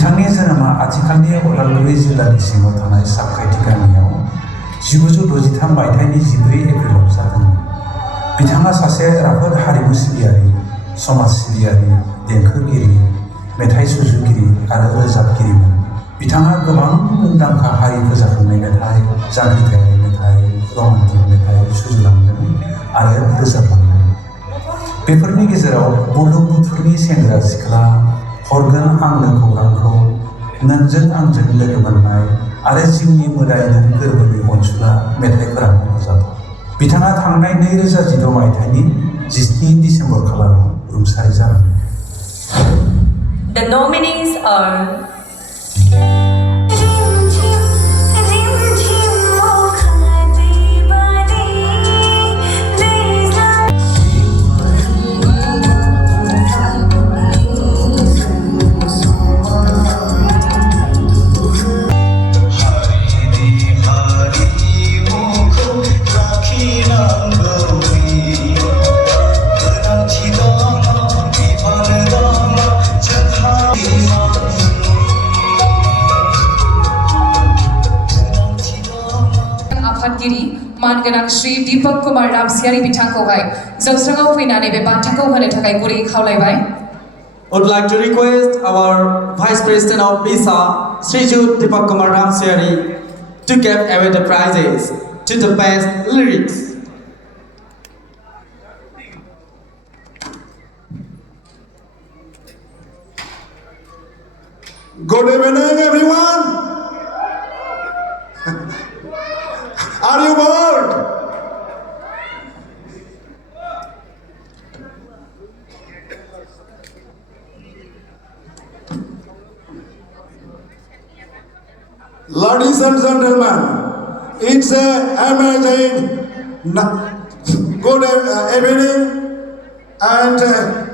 बिथांनि जोनोमा आथिखालनि उदालगुरि जिल्लानि सिङाव थानाय सापखाथि गामियाव 1963 मायथाइनि 14 एप्रिलाव जादोंमोन। बिथाङा सासे राफोद हारिमु सिबियारि, समाज सिबियारि, देंखोगिरि, मेथाइ सुजुगिरि आरो रोजाबगिरिमोन। बिथाङा गोबां मुंदांखा हारि फोजाखांनाय मेथाइ, जांख्रिथायारि मेथाइ, रमान्टिक मेथाइ सुजुलांदों आरो रोजाबलांदों। बेफोरनि गेजेराव बुरलुंबुथुरनि सेंग्रा सिख्ला, हरगोन आंनो खौरांखौ, नोंजों आंजों लोगो मोननाय आरो जिउनि मोदाय नों गोरबोनि अनसुला मेथाइफोरा मख'जाथाव। बिथाङा थांनाय 2016 मायथाइनि 17 दिसेम्बर खालाराव रुंसारि जादों। The nominees are मानगोनां श्री दीपक कुमार रामसियारी बिथांखौहाय जौस्राङाव फैनानै बे बान्थाखौ होनो थाखाय गुरै खावलायबाय। Would like to request our Vice President of BISA, Sri Deepak Kumar Ramsiari, to give away the prizes to the best lyrics. Good evening, everyone. Are you bored? Ladies and gentlemen, it's an amazing good evening, and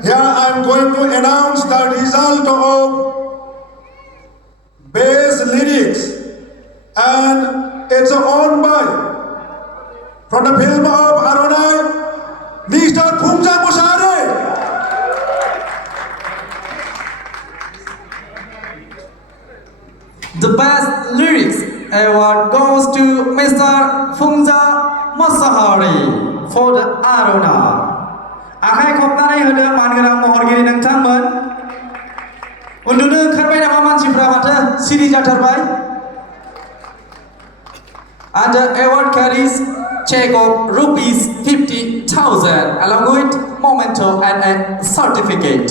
here I'm going to announce the result of best lyrics, and it's owned by, from the film of Aronai, Mr. Phungja Moshahary. The best lyrics award goes to Mr. Phungja Moshahary for the Arona. आखाइ खबनानै होनो मानगोनां महरगिरि नोंथांमोन। उन्दुनो ओंखारबाय नामा मानसिफ्रा माथो सिरि जाथारबाय? And the award carries check of rupees 50,000 along with memento and a certificate.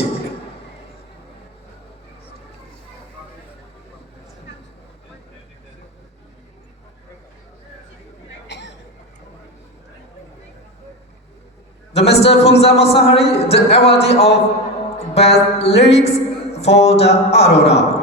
The Mr. Phungja Moshahary, the awardee of best lyrics for the Aurora.